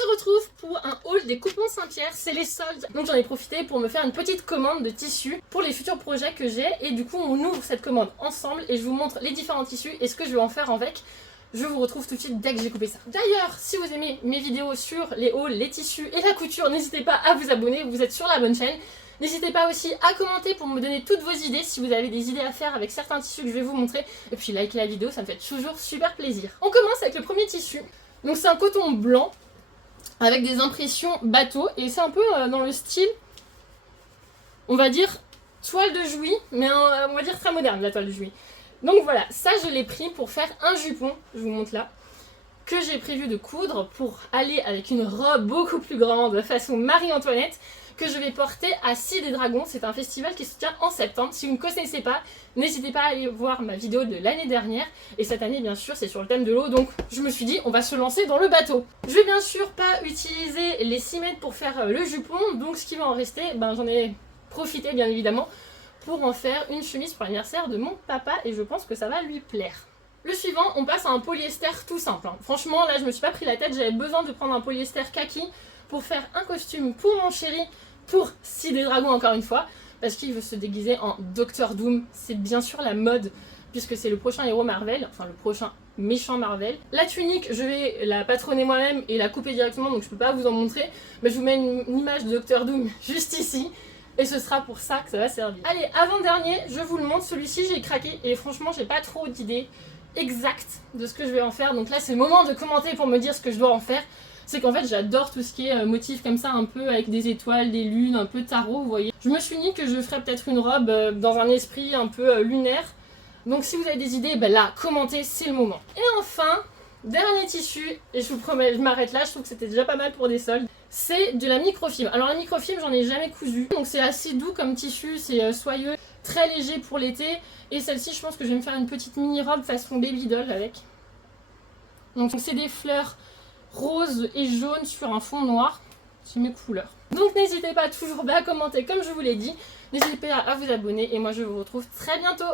se retrouve pour un haul des coupons Saint-Pierre, c'est les soldes. Donc j'en ai profité pour me faire une petite commande de tissus pour les futurs projets que j'ai. Et du coup on ouvre cette commande ensemble et je vous montre les différents tissus et ce que je vais en faire avec. Je vous retrouve tout de suite dès que j'ai coupé ça. D'ailleurs, si vous aimez mes vidéos sur les hauls, les tissus et la couture, n'hésitez pas à vous abonner, vous êtes sur la bonne chaîne. N'hésitez pas aussi à commenter pour me donner toutes vos idées si vous avez des idées à faire avec certains tissus que je vais vous montrer. Et puis likez la vidéo, ça me fait toujours super plaisir. On commence avec le premier tissu. Donc c'est un coton blanc avec des impressions bateau et c'est un peu dans le style, on va dire, toile de Jouy, mais on va dire très moderne la toile de Jouy. Donc voilà, ça je l'ai pris pour faire un jupon, je vous montre là, que j'ai prévu de coudre pour aller avec une robe beaucoup plus grande façon Marie-Antoinette que je vais porter à Scie des Dragons. C'est un festival qui se tient en septembre. Si vous ne connaissez pas, n'hésitez pas à aller voir ma vidéo de l'année dernière. Et cette année, bien sûr, c'est sur le thème de l'eau. Donc je me suis dit, on va se lancer dans le bateau. Je vais bien sûr pas utiliser les 6 mètres pour faire le jupon. Donc ce qui va en rester, j'en ai profité bien évidemment pour en faire une chemise pour l'anniversaire de mon papa. Et je pense que ça va lui plaire. Le suivant, on passe à un polyester tout simple. Franchement, là, je me suis pas pris la tête. J'avais besoin de prendre un polyester kaki pour faire un costume pour mon chéri, pour Scie des Dragons encore une fois, parce qu'il veut se déguiser en Docteur Doom. C'est bien sûr la mode, puisque c'est le prochain héros Marvel, enfin le prochain méchant Marvel. La tunique, je vais la patronner moi-même et la couper directement, donc je peux pas vous en montrer, mais je vous mets une image de Docteur Doom juste ici. Et ce sera pour ça que ça va servir. Allez, avant-dernier, je vous le montre, celui-ci j'ai craqué et franchement j'ai pas trop d'idées exactes de ce que je vais en faire. Donc là c'est le moment de commenter pour me dire ce que je dois en faire. C'est qu'en fait j'adore tout ce qui est motif comme ça, un peu avec des étoiles, des lunes, un peu tarot, vous voyez. Je me suis dit que je ferais peut-être une robe dans un esprit un peu lunaire. Donc si vous avez des idées, là, commentez, c'est le moment. Et enfin, dernier tissu, et je vous promets, je m'arrête là, je trouve que c'était déjà pas mal pour des soldes. C'est de la microfibre. Alors la microfibre, j'en ai jamais cousu. Donc c'est assez doux comme tissu, c'est soyeux, très léger pour l'été. Et celle-ci, je pense que je vais me faire une petite mini-robe façon baby doll avec. Donc c'est des fleurs rose et jaune sur un fond noir, c'est mes couleurs. Donc n'hésitez pas toujours à commenter comme je vous l'ai dit, n'hésitez pas à vous abonner et moi je vous retrouve très bientôt.